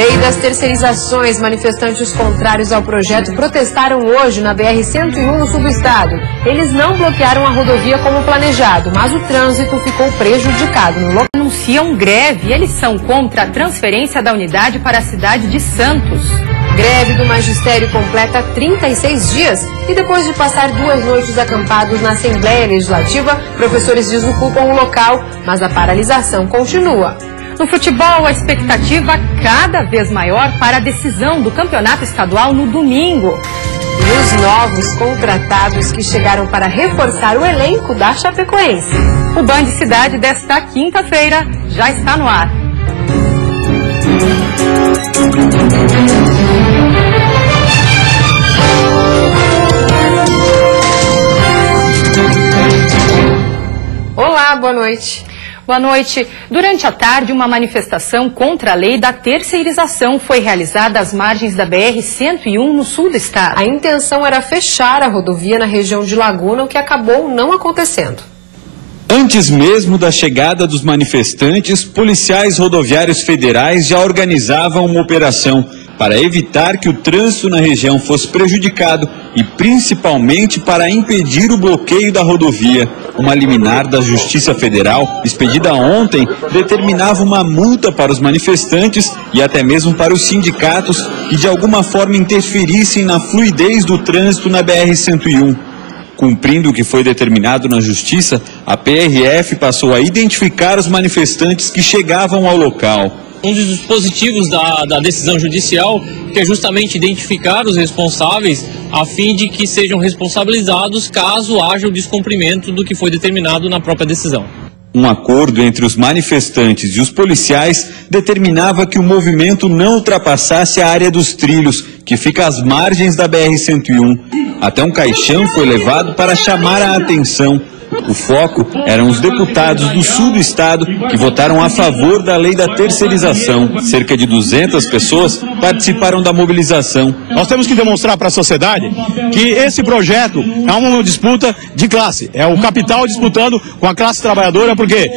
Lei das terceirizações. Manifestantes contrários ao projeto protestaram hoje na BR-101 no sul do estado. Eles não bloquearam a rodovia como planejado, mas o trânsito ficou prejudicado no local. Anunciam greve e eles são contra a transferência da unidade para a cidade de Santos. Greve do magistério completa 36 dias e depois de passar 2 noites acampados na Assembleia Legislativa, professores desocupam o local, mas a paralisação continua. No futebol, a expectativa cada vez maior para a decisão do campeonato estadual no domingo. E os novos contratados que chegaram para reforçar o elenco da Chapecoense. O Band Cidade desta quinta-feira já está no ar. Olá, boa noite. Boa noite. Durante a tarde, uma manifestação contra a lei da terceirização foi realizada às margens da BR-101 no sul do estado. A intenção era fechar a rodovia na região de Laguna, o que acabou não acontecendo. Antes mesmo da chegada dos manifestantes, policiais rodoviários federais já organizavam uma operação para evitar que o trânsito na região fosse prejudicado e principalmente para impedir o bloqueio da rodovia. Uma liminar da Justiça Federal, expedida ontem, determinava uma multa para os manifestantes e até mesmo para os sindicatos que de alguma forma interferissem na fluidez do trânsito na BR-101. Cumprindo o que foi determinado na Justiça, a PRF passou a identificar os manifestantes que chegavam ao local. Um dos dispositivos da decisão judicial, que é justamente identificar os responsáveis a fim de que sejam responsabilizados caso haja o descumprimento do que foi determinado na própria decisão. Um acordo entre os manifestantes e os policiais determinava que o movimento não ultrapassasse a área dos trilhos, que fica às margens da BR-101. Até um caixão foi levado para chamar a atenção. O foco eram os deputados do sul do estado que votaram a favor da lei da terceirização. Cerca de 200 pessoas participaram da mobilização. Nós temos que demonstrar para a sociedade que esse projeto é uma disputa de classe. É o capital disputando com a classe trabalhadora, porque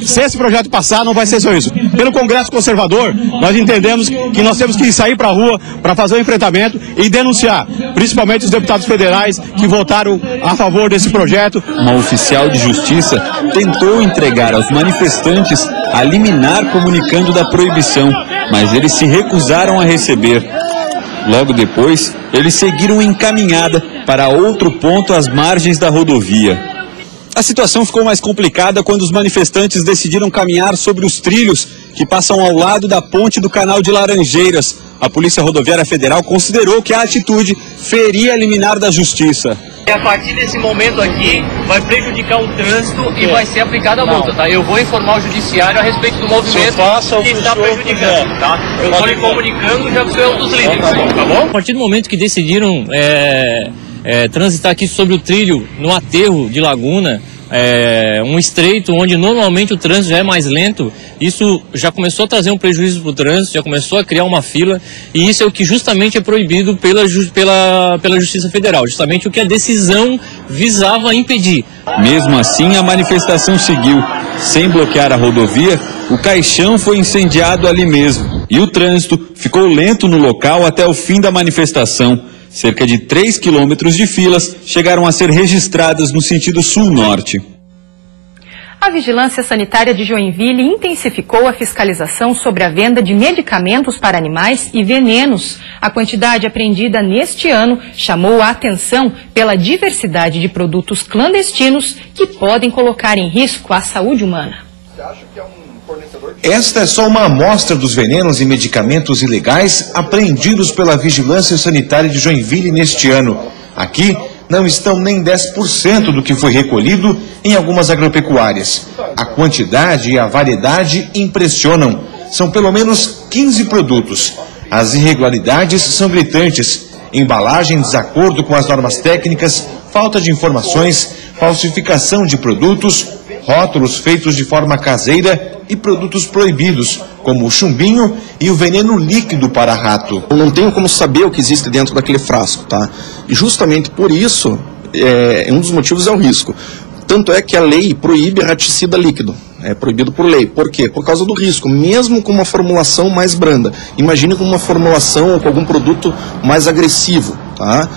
se esse projeto passar, não vai ser só isso. Pelo Congresso Conservador, nós entendemos que nós temos que sair para a rua para fazer o enfrentamento e denunciar, principalmente os deputados federais que votaram a favor desse projeto. Uma oficial de justiça tentou entregar aos manifestantes a liminar comunicando da proibição, mas eles se recusaram a receber. Logo depois, eles seguiram em caminhada para outro ponto às margens da rodovia. A situação ficou mais complicada quando os manifestantes decidiram caminhar sobre os trilhos que passam ao lado da ponte do Canal de Laranjeiras. A Polícia Rodoviária Federal considerou que a atitude feria a liminar da Justiça. E a partir desse momento aqui, vai prejudicar o trânsito e vai ser aplicada a multa, tá? Eu vou informar o judiciário a respeito do movimento que está prejudicando, tá? Eu estou lhe comunicando já que sou um dos líderes, tá bom? A partir do momento que decidiram transitar aqui sobre o trilho no aterro de Laguna, um estreito onde normalmente o trânsito já é mais lento, isso já começou a trazer um prejuízo para o trânsito, já começou a criar uma fila, e isso é o que justamente é proibido pela Justiça Federal, justamente o que a decisão visava impedir. Mesmo assim, a manifestação seguiu. Sem bloquear a rodovia, o caixão foi incendiado ali mesmo, e o trânsito ficou lento no local até o fim da manifestação. Cerca de 3 quilômetros de filas chegaram a ser registradas no sentido sul-norte. A Vigilância Sanitária de Joinville intensificou a fiscalização sobre a venda de medicamentos para animais e venenos. A quantidade apreendida neste ano chamou a atenção pela diversidade de produtos clandestinos que podem colocar em risco a saúde humana. Esta é só uma amostra dos venenos e medicamentos ilegais apreendidos pela Vigilância Sanitária de Joinville neste ano. Aqui não estão nem 10% do que foi recolhido em algumas agropecuárias. A quantidade e a variedade impressionam. São pelo menos 15 produtos. As irregularidades são gritantes. Embalagem em desacordo com as normas técnicas, falta de informações, falsificação de produtos, rótulos feitos de forma caseira e produtos proibidos, como o chumbinho e o veneno líquido para rato. Eu não tenho como saber o que existe dentro daquele frasco, tá? E justamente por isso, um dos motivos é o risco. Tanto é que a lei proíbe raticida líquido. É proibido por lei. Por quê? Por causa do risco, mesmo com uma formulação mais branda. Imagine com uma formulação ou com algum produto mais agressivo. Tá?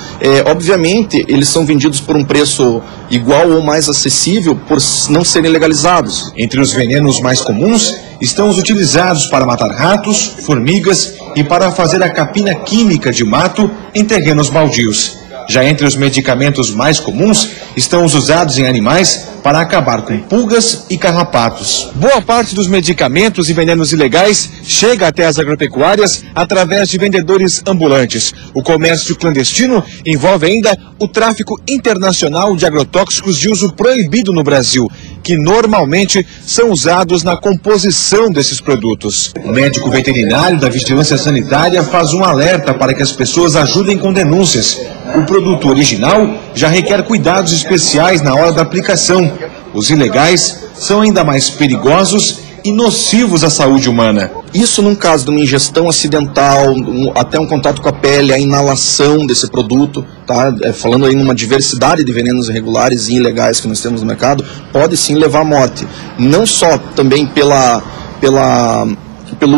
Obviamente, eles são vendidos por um preço igual ou mais acessível por não serem legalizados. Entre os venenos mais comuns estão os utilizados para matar ratos, formigas e para fazer a capina química de mato em terrenos baldios. Já entre os medicamentos mais comuns estão os usados em animais para acabar com pulgas e carrapatos. Boa parte dos medicamentos e venenos ilegais chega até as agropecuárias através de vendedores ambulantes. O comércio clandestino envolve ainda o tráfico internacional de agrotóxicos de uso proibido no Brasil, que normalmente são usados na composição desses produtos. O médico veterinário da Vigilância Sanitária faz um alerta para que as pessoas ajudem com denúncias. O produto original já requer cuidados especiais na hora da aplicação. Os ilegais são ainda mais perigosos e nocivos à saúde humana. Isso num caso de uma ingestão acidental, até um contato com a pele, a inalação desse produto, tá? Falando aí numa diversidade de venenos irregulares e ilegais que nós temos no mercado, pode sim levar à morte. Não só também pelo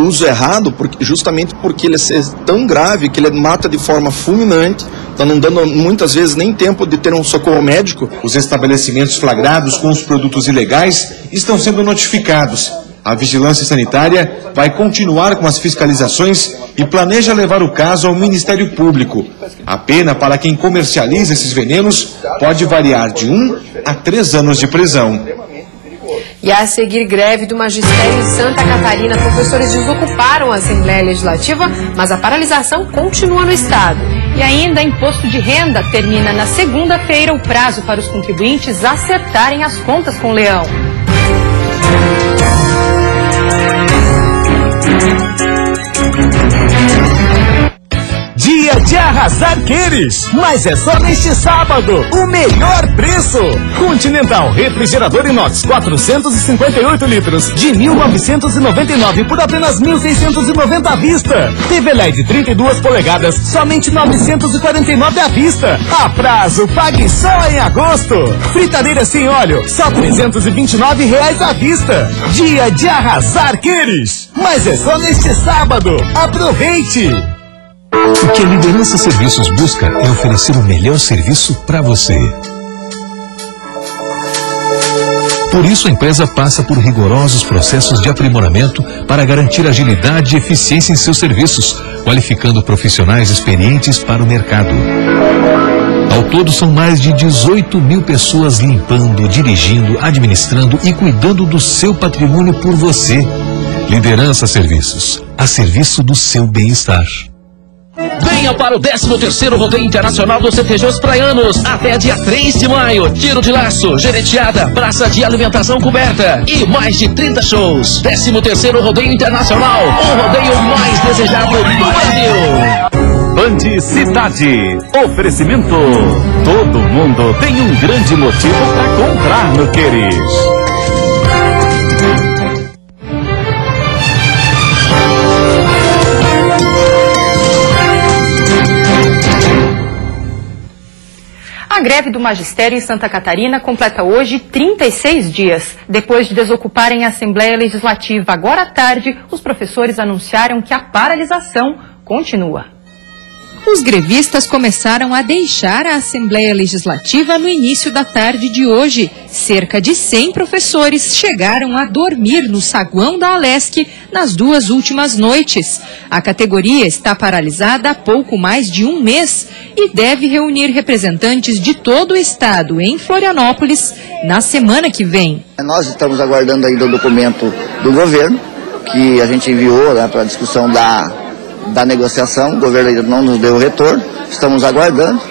uso errado, justamente porque ele é tão grave que ele mata de forma fulminante, tá não dando muitas vezes nem tempo de ter um socorro médico. Os estabelecimentos flagrados com os produtos ilegais estão sendo notificados. A Vigilância Sanitária vai continuar com as fiscalizações e planeja levar o caso ao Ministério Público. A pena para quem comercializa esses venenos pode variar de 1 a 3 anos de prisão. E a seguir, greve do magistério em Santa Catarina. Professores desocuparam a Assembleia Legislativa, mas a paralisação continua no estado. E ainda, imposto de renda termina na segunda-feira o prazo para os contribuintes acertarem as contas com o Leão. Dia de arrasar Queires, mas é só neste sábado, o melhor preço. Continental, refrigerador inox 458 litros de 1.999 por apenas 1.690 à vista. TV LED 32 polegadas, somente 949 à vista. A prazo, pague só em agosto. Fritadeira sem óleo, só R$329 à vista. Dia de arrasar Queires, mas é só neste sábado. Aproveite! O que a Liderança Serviços busca é oferecer o melhor serviço para você. Por isso, a empresa passa por rigorosos processos de aprimoramento para garantir agilidade e eficiência em seus serviços, qualificando profissionais experientes para o mercado. Ao todo, são mais de 18 mil pessoas limpando, dirigindo, administrando e cuidando do seu patrimônio por você. Liderança Serviços, a serviço do seu bem-estar. Venha para o 13º Rodeio Internacional dos CTGs Praianos, até dia 3 de maio. Tiro de laço, gereteada, praça de alimentação coberta e mais de 30 shows. 13º Rodeio Internacional, o rodeio mais desejado do Brasil. Band Cidade, oferecimento. Todo mundo tem um grande motivo para comprar no Queires. A greve do magistério em Santa Catarina completa hoje 36 dias. Depois de desocuparem a Assembleia Legislativa agora à tarde, os professores anunciaram que a paralisação continua. Os grevistas começaram a deixar a Assembleia Legislativa no início da tarde de hoje. Cerca de 100 professores chegaram a dormir no saguão da Alesc nas 2 últimas noites. A categoria está paralisada há pouco mais de um mês e deve reunir representantes de todo o estado em Florianópolis na semana que vem. Nós estamos aguardando ainda o documento do governo, que a gente enviou para a discussão da negociação. O governo ainda não nos deu o retorno, estamos aguardando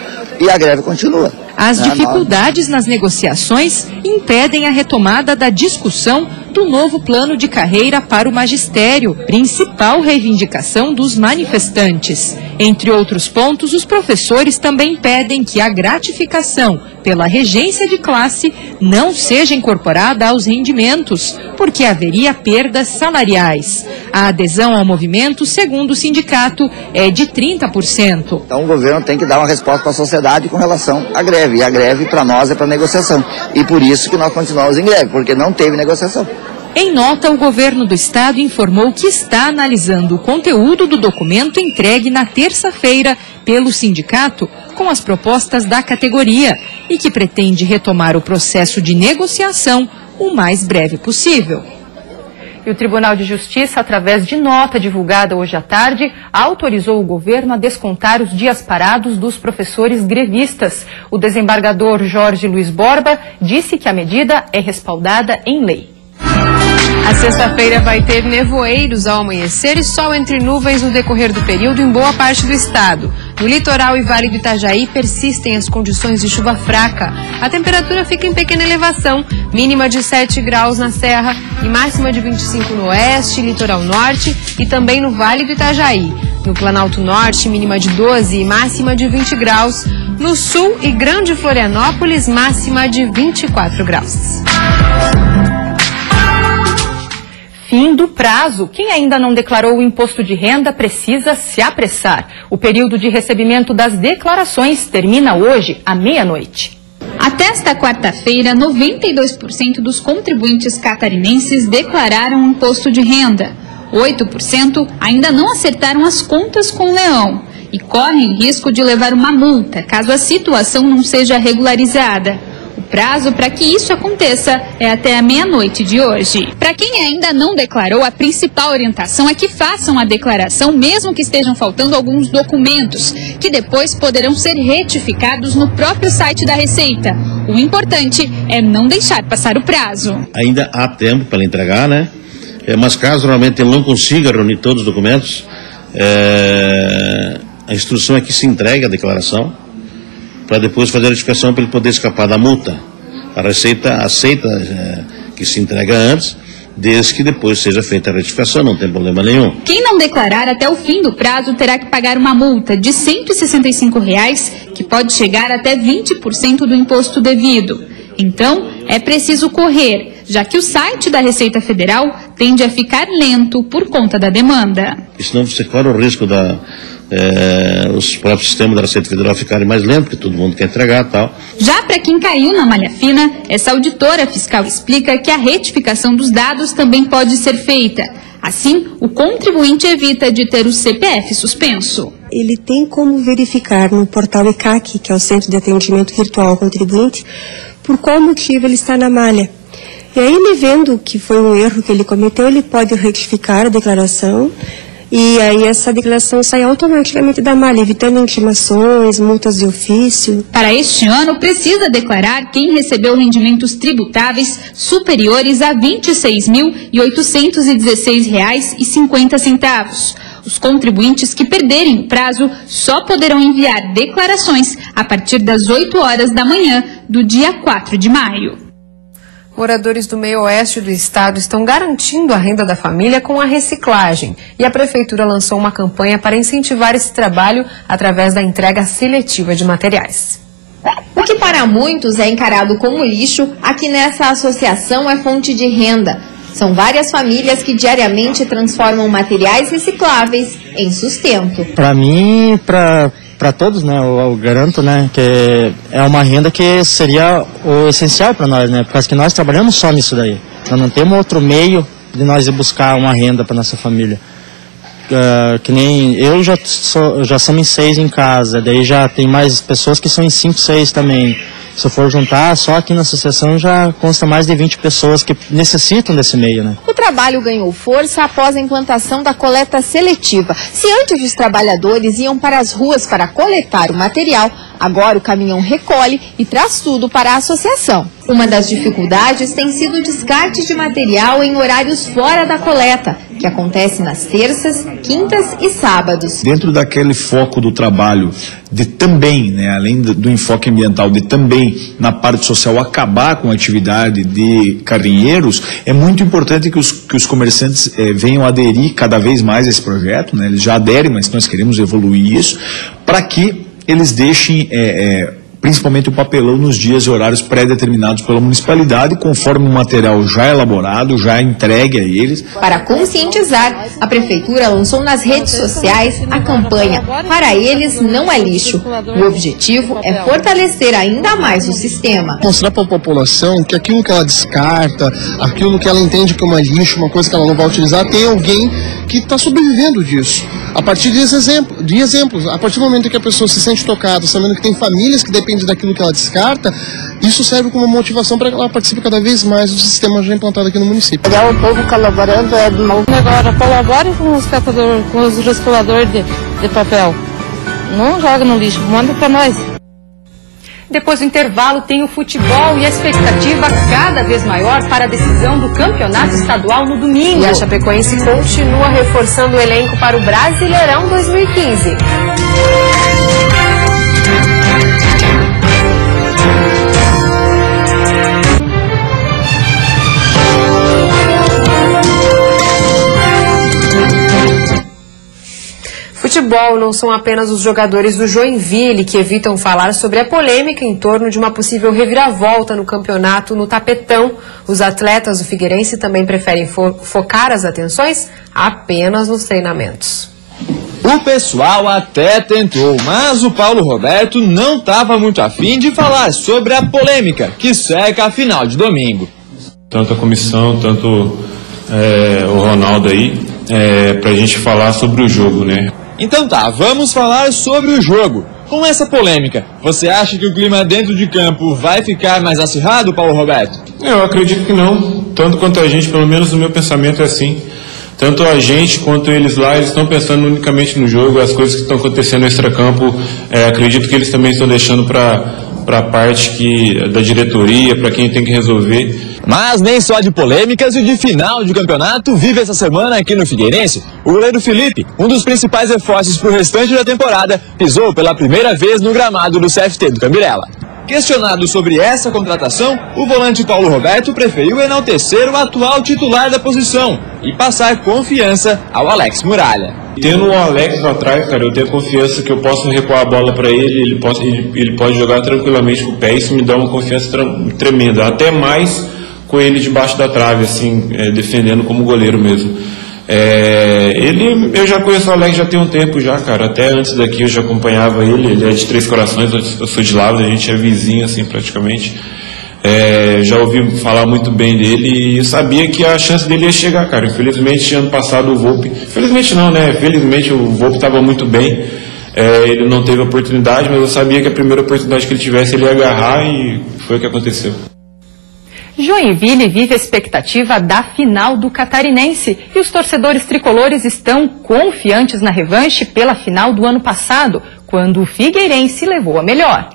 e a greve continua. As dificuldades nas negociações impedem a retomada da discussão do novo plano de carreira para o magistério, principal reivindicação dos manifestantes. Entre outros pontos, os professores também pedem que a gratificação pela regência de classe não seja incorporada aos rendimentos, porque haveria perdas salariais. A adesão ao movimento, segundo o sindicato, é de 30%. Então o governo tem que dar uma resposta para a sociedade com relação à greve. E a greve para nós é para negociação. E por isso que nós continuamos em greve, porque não teve negociação. Em nota, o governo do estado informou que está analisando o conteúdo do documento entregue na terça-feira pelo sindicato com as propostas da categoria e que pretende retomar o processo de negociação o mais breve possível. E o Tribunal de Justiça, através de nota divulgada hoje à tarde, autorizou o governo a descontar os dias parados dos professores grevistas. O desembargador Jorge Luiz Borba disse que a medida é respaldada em lei. A sexta-feira vai ter nevoeiros ao amanhecer e sol entre nuvens no decorrer do período em boa parte do estado. No litoral e Vale do Itajaí persistem as condições de chuva fraca. A temperatura fica em pequena elevação, mínima de 7 graus na Serra e máxima de 25 no oeste, litoral norte e também no Vale do Itajaí. No Planalto Norte, mínima de 12 e máxima de 20 graus. No sul e Grande Florianópolis, máxima de 24 graus. Fim do prazo. Quem ainda não declarou o imposto de renda precisa se apressar. O período de recebimento das declarações termina hoje, à meia-noite. Até esta quarta-feira, 92% dos contribuintes catarinenses declararam o imposto de renda. 8% ainda não acertaram as contas com o leão e correm risco de levar uma multa caso a situação não seja regularizada. O prazo para que isso aconteça é até a meia-noite de hoje. Para quem ainda não declarou, a principal orientação é que façam a declaração, mesmo que estejam faltando alguns documentos, que depois poderão ser retificados no próprio site da Receita. O importante é não deixar passar o prazo. Ainda há tempo para entregar, né? Mas caso realmente ele não consiga reunir todos os documentos, a instrução é que se entregue a declaração, para depois fazer a retificação para ele poder escapar da multa. A Receita aceita que se entrega antes, desde que depois seja feita a retificação, não tem problema nenhum. Quem não declarar até o fim do prazo terá que pagar uma multa de R$ 165, que pode chegar até 20% do imposto devido. Então, é preciso correr, já que o site da Receita Federal tende a ficar lento por conta da demanda. Senão você corre o risco os próprios sistemas da Receita Federal ficarem mais lentos, porque todo mundo quer entregar e tal. Já para quem caiu na malha fina, essa auditora fiscal explica que a retificação dos dados também pode ser feita. Assim, o contribuinte evita de ter o CPF suspenso. Ele tem como verificar no portal ECAC, que é o Centro de Atendimento Virtual ao Contribuinte, por qual motivo ele está na malha. E aí, ele vendo que foi um erro que ele cometeu, ele pode retificar a declaração. E aí essa declaração sai automaticamente da malha, evitando intimações, multas de ofício. Para este ano, precisa declarar quem recebeu rendimentos tributáveis superiores a R$ 26.816,50. Os contribuintes que perderem o prazo só poderão enviar declarações a partir das 8 horas da manhã do dia 4 de maio. Moradores do meio oeste do estado estão garantindo a renda da família com a reciclagem. E a prefeitura lançou uma campanha para incentivar esse trabalho através da entrega seletiva de materiais. O que para muitos é encarado como lixo, aqui nessa associação é fonte de renda. São várias famílias que diariamente transformam materiais recicláveis em sustento. Para mim, para todos, né, eu garanto, né, que é uma renda que seria o essencial para nós, né, porque nós trabalhamos só nisso daí. Nós não temos outro meio de nós ir buscar uma renda para nossa família. Que nem eu já somos em 6 em casa, daí já tem mais pessoas que são em 5, 6 também. Se eu for juntar, só aqui na associação já consta mais de 20 pessoas que necessitam desse meio, né? O trabalho ganhou força após a implantação da coleta seletiva. Se antes os trabalhadores iam para as ruas para coletar o material, agora o caminhão recolhe e traz tudo para a associação. Uma das dificuldades tem sido o descarte de material em horários fora da coleta. que acontece nas terças, quintas e sábados. Dentro daquele foco do trabalho, de também, né, além do enfoque ambiental, de também na parte social acabar com a atividade de carrinheiros, é muito importante que os comerciantes venham aderir cada vez mais a esse projeto, né, eles já aderem, mas nós queremos evoluir isso, para que eles deixem principalmente o papelão nos dias e horários pré-determinados pela municipalidade, conforme o material já elaborado, já entregue a eles. Para conscientizar, a Prefeitura lançou nas redes sociais a campanha Para Eles Não É Lixo. O objetivo é fortalecer ainda mais o sistema. Mostrar para a população que aquilo que ela descarta, aquilo que ela entende como é lixo, uma coisa que ela não vai utilizar, tem alguém que está sobrevivendo disso. A partir de exemplos, a partir do momento que a pessoa se sente tocada, sabendo que tem famílias que dependem daquilo que ela descarta, isso serve como motivação para que ela participe cada vez mais do sistema já implantado aqui no município. O povo colaborando é de uma... Agora, colabore com os recicladores de papel. Não joga no lixo, manda para nós. Depois do intervalo tem o futebol e a expectativa cada vez maior para a decisão do campeonato estadual no domingo. E a Chapecoense continua reforçando o elenco para o Brasileirão 2015. Futebol não são apenas os jogadores do Joinville que evitam falar sobre a polêmica em torno de uma possível reviravolta no campeonato no tapetão. Os atletas do Figueirense também preferem focar as atenções apenas nos treinamentos. O pessoal até tentou, mas o Paulo Roberto não estava muito afim de falar sobre a polêmica que cerca a final de domingo. Tanto a comissão, tanto o Ronaldo aí, pra gente falar sobre o jogo, né? Então tá, vamos falar sobre o jogo. Com essa polêmica, você acha que o clima dentro de campo vai ficar mais acirrado, Paulo Roberto? Eu acredito que não, tanto quanto a gente, pelo menos o meu pensamento é assim. Tanto a gente quanto eles lá, eles estão pensando unicamente no jogo, as coisas que estão acontecendo no extracampo, acredito que eles também estão deixando para a parte da diretoria, para quem tem que resolver. Mas nem só de polêmicas e de final de campeonato vive essa semana aqui no Figueirense. O goleiro Felipe, um dos principais reforços para o restante da temporada, pisou pela primeira vez no gramado do CFT do Cambirela. Questionado sobre essa contratação, o volante Paulo Roberto preferiu enaltecer o atual titular da posição e passar confiança ao Alex Muralha. Tendo o Alex atrás, cara, eu tenho confiança que eu posso recuar a bola para ele, ele pode jogar tranquilamente com o pé, isso me dá uma confiança tremenda, até mais com ele debaixo da trave, assim, defendendo como goleiro mesmo. Eu já conheço o Alex já tem um tempo já, cara, até antes daqui eu já acompanhava ele é de Três Corações, eu sou de Lavras, a gente é vizinho, assim, praticamente. Já ouvi falar muito bem dele e eu sabia que a chance dele ia chegar, cara. Infelizmente, ano passado o Volpe... Infelizmente não, né? Felizmente o Volpe estava muito bem. Ele não teve oportunidade, mas eu sabia que a primeira oportunidade que ele tivesse, ele ia agarrar e foi o que aconteceu. Joinville vive a expectativa da final do Catarinense e os torcedores tricolores estão confiantes na revanche pela final do ano passado, quando o Figueirense levou a melhor.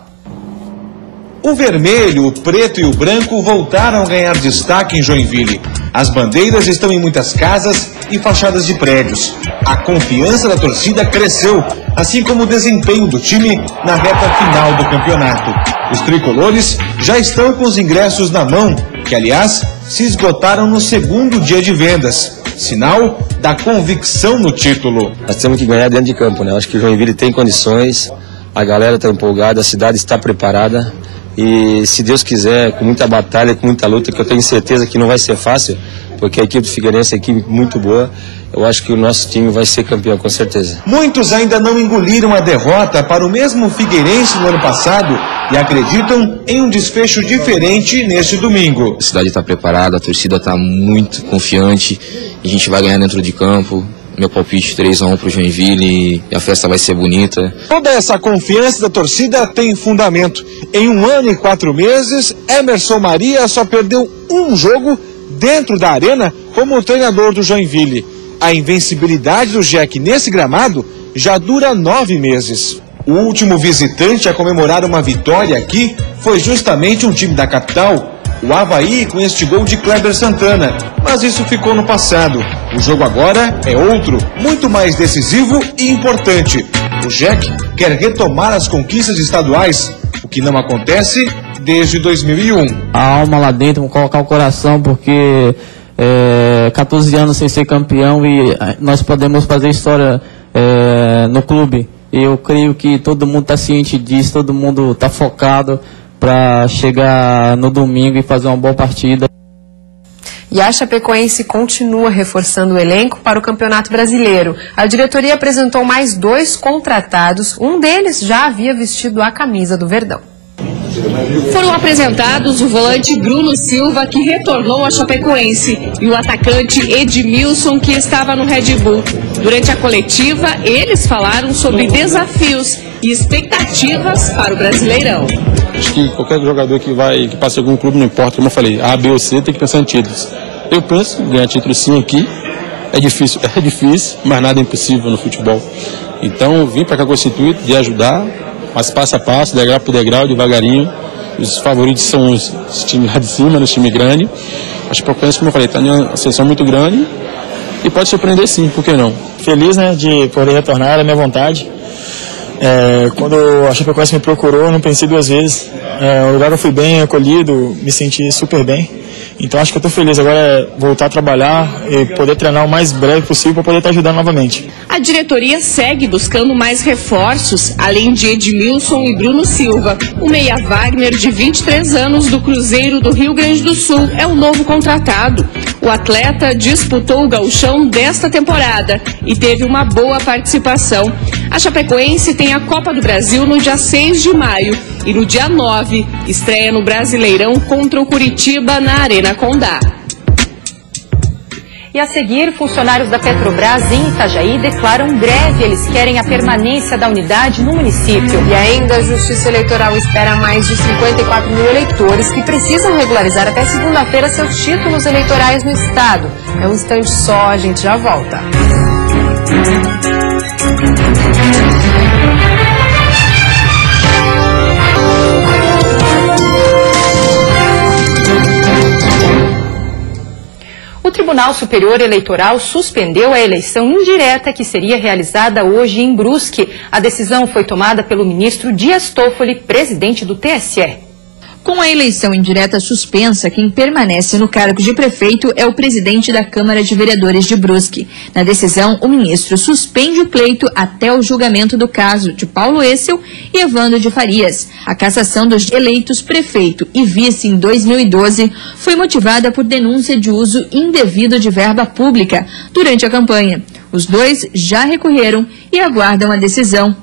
O vermelho, o preto e o branco voltaram a ganhar destaque em Joinville. As bandeiras estão em muitas casas e fachadas de prédios. A confiança da torcida cresceu, assim como o desempenho do time na reta final do campeonato. Os tricolores já estão com os ingressos na mão, que aliás se esgotaram no segundo dia de vendas. Sinal da convicção no título. Nós temos que ganhar dentro de campo, né? Acho que o Joinville tem condições, a galera está empolgada, a cidade está preparada. E se Deus quiser, com muita batalha, com muita luta, que eu tenho certeza que não vai ser fácil, porque a equipe do Figueirense é uma equipe muito boa, eu acho que o nosso time vai ser campeão, com certeza. Muitos ainda não engoliram a derrota para o mesmo Figueirense no ano passado e acreditam em um desfecho diferente neste domingo. A cidade está preparada, a torcida está muito confiante, a gente vai ganhar dentro de campo. Meu palpite 3-1 para o Joinville e a festa vai ser bonita. Toda essa confiança da torcida tem fundamento. Em 1 ano e 4 meses, Emerson Maria só perdeu um jogo dentro da arena como treinador do Joinville. A invencibilidade do Jack nesse gramado já dura 9 meses. O último visitante a comemorar uma vitória aqui foi justamente um time da capital, o Avaí com este gol de Kleber Santana, mas isso ficou no passado. O jogo agora é outro, muito mais decisivo e importante. O Jack quer retomar as conquistas estaduais, o que não acontece desde 2001. A alma lá dentro, vou colocar o coração, porque 14 anos sem ser campeão e nós podemos fazer história no clube. Eu creio que todo mundo está ciente disso, todo mundo está focado para chegar no domingo e fazer uma boa partida. E a Chapecoense continua reforçando o elenco para o Campeonato Brasileiro. A diretoria apresentou mais 2 contratados, um deles já havia vestido a camisa do Verdão. Foram apresentados o volante Bruno Silva, que retornou à Chapecoense, e o atacante Edmilson, que estava no Red Bull. Durante a coletiva, eles falaram sobre desafios e expectativas para o Brasileirão. Acho que qualquer jogador que passe em algum clube, não importa, como eu falei, A, B ou C, tem que pensar em títulos. Eu penso em ganhar título sim aqui. É difícil, mas nada é impossível no futebol. Então, vim para cá com esse intuito de ajudar, mas passo a passo, degrau por degrau, devagarinho. Os favoritos são os times lá de cima, os times grandes. Acho que, como eu falei, está em uma ascensão muito grande e pode surpreender sim, por que não? Feliz, né, de poder retornar, era minha vontade. Quando a Chapecoense me procurou, eu não pensei 2 vezes. O lugar eu fui bem acolhido, me senti super bem. Então acho que eu estou feliz agora voltar a trabalhar e poder treinar o mais breve possível para poder estar ajudando novamente. A diretoria segue buscando mais reforços, além de Edmilson e Bruno Silva. O meia Wagner, de 23 anos, do Cruzeiro do Rio Grande do Sul, é o novo contratado. O atleta disputou o gauchão desta temporada e teve uma boa participação. A Chapecoense tem a Copa do Brasil no dia 6 de maio e no dia 9 estreia no Brasileirão contra o Curitiba na Arena Condá. E a seguir, funcionários da Petrobras em Itajaí declaram greve. Eles querem a permanência da unidade no município. E ainda a Justiça Eleitoral espera mais de 54 mil eleitores que precisam regularizar até segunda-feira seus títulos eleitorais no estado. É um instante só, a gente já volta. O Tribunal Superior Eleitoral suspendeu a eleição indireta que seria realizada hoje em Brusque. A decisão foi tomada pelo ministro Dias Toffoli, presidente do TSE. Com a eleição indireta suspensa, quem permanece no cargo de prefeito é o presidente da Câmara de Vereadores de Brusque. Na decisão, o ministro suspende o pleito até o julgamento do caso de Paulo Essel e Evandro de Farias. A cassação dos eleitos prefeito e vice em 2012 foi motivada por denúncia de uso indevido de verba pública durante a campanha. Os dois já recorreram e aguardam a decisão.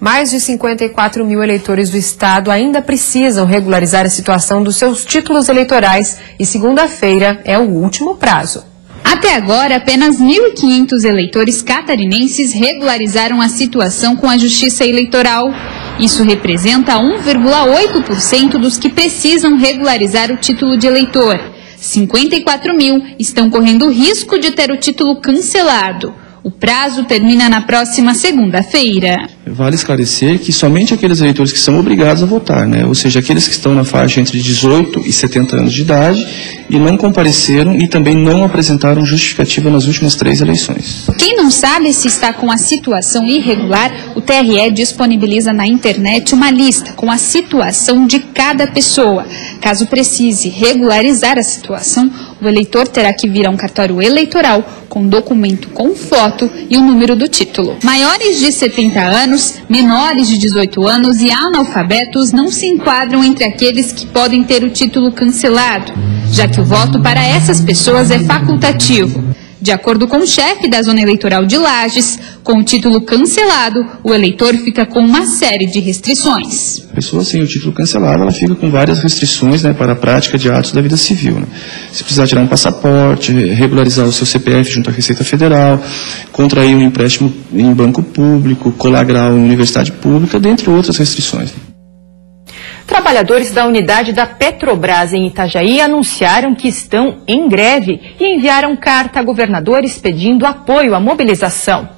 Mais de 54 mil eleitores do estado ainda precisam regularizar a situação dos seus títulos eleitorais e segunda-feira é o último prazo. Até agora, apenas 1.500 eleitores catarinenses regularizaram a situação com a Justiça Eleitoral. Isso representa 1,8% dos que precisam regularizar o título de eleitor. 54 mil estão correndo o risco de ter o título cancelado. O prazo termina na próxima segunda-feira. Vale esclarecer que somente aqueles eleitores que são obrigados a votar, né? Ou seja, aqueles que estão na faixa entre 18 e 70 anos de idade e não compareceram e também não apresentaram justificativa nas últimas 3 eleições. Quem não sabe se está com a situação irregular, o TRE disponibiliza na internet uma lista com a situação de cada pessoa. Caso precise regularizar a situação, o eleitor terá que vir a um cartório eleitoral com documento com foto e o número do título. Maiores de 70 anos, menores de 18 anos e analfabetos não se enquadram entre aqueles que podem ter o título cancelado, já que o voto para essas pessoas é facultativo. De acordo com o chefe da Zona Eleitoral de Lages, com o título cancelado, o eleitor fica com uma série de restrições. A pessoa sem o título cancelado, ela fica com várias restrições, né, para a prática de atos da vida civil. Né? Se precisar tirar um passaporte, regularizar o seu CPF junto à Receita Federal, contrair um empréstimo em banco público, colar grau em universidade pública, dentre outras restrições. Trabalhadores da unidade da Petrobras em Itajaí anunciaram que estão em greve e enviaram carta a governadores pedindo apoio à mobilização.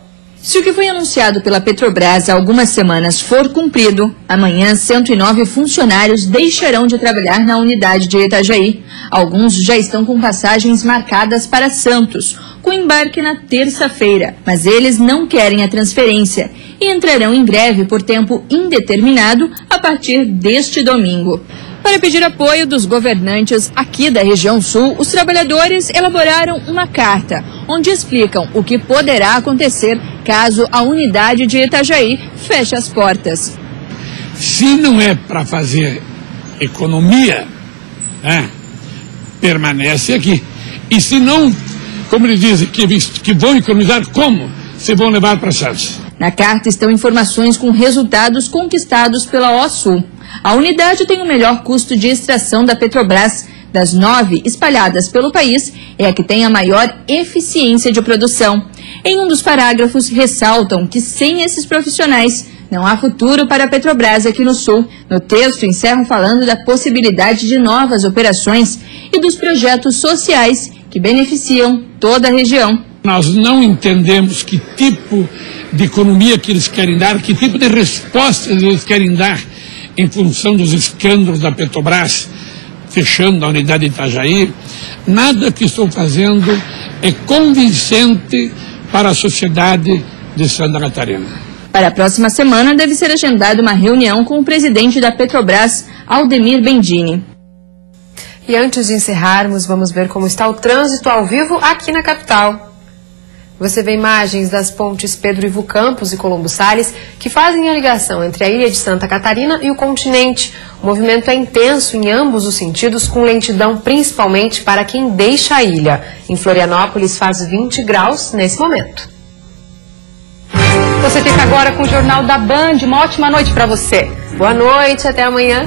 Se o que foi anunciado pela Petrobras há algumas semanas for cumprido, amanhã 109 funcionários deixarão de trabalhar na unidade de Itajaí. Alguns já estão com passagens marcadas para Santos, com embarque na terça-feira, mas eles não querem a transferência e entrarão em greve por tempo indeterminado a partir deste domingo. Para pedir apoio dos governantes aqui da região sul, os trabalhadores elaboraram uma carta, onde explicam o que poderá acontecer caso a unidade de Itajaí feche as portas. Se não é para fazer economia, permanece aqui. E se não, como eles dizem, que vão economizar, como? Se vão levar para Santos. Na carta estão informações com resultados conquistados pela OSUL. A unidade tem o melhor custo de extração da Petrobras. Das 9 espalhadas pelo país, é a que tem a maior eficiência de produção. Em um dos parágrafos, ressaltam que sem esses profissionais, não há futuro para a Petrobras aqui no Sul. No texto, encerram falando da possibilidade de novas operações e dos projetos sociais que beneficiam toda a região. Nós não entendemos que tipo de economia que eles querem dar, que tipo de respostas eles querem dar em função dos escândalos da Petrobras, fechando a unidade de Itajaí. Nada que estou fazendo é convincente para a sociedade de Santa Catarina. Para a próxima semana, deve ser agendada uma reunião com o presidente da Petrobras, Aldemir Bendini. E antes de encerrarmos, vamos ver como está o trânsito ao vivo aqui na capital. Você vê imagens das pontes Pedro Ivo Campos e Colombo Salles, que fazem a ligação entre a ilha de Santa Catarina e o continente. O movimento é intenso em ambos os sentidos, com lentidão principalmente para quem deixa a ilha. Em Florianópolis faz 20 graus nesse momento. Você fica agora com o Jornal da Band. Uma ótima noite para você. Boa noite, até amanhã.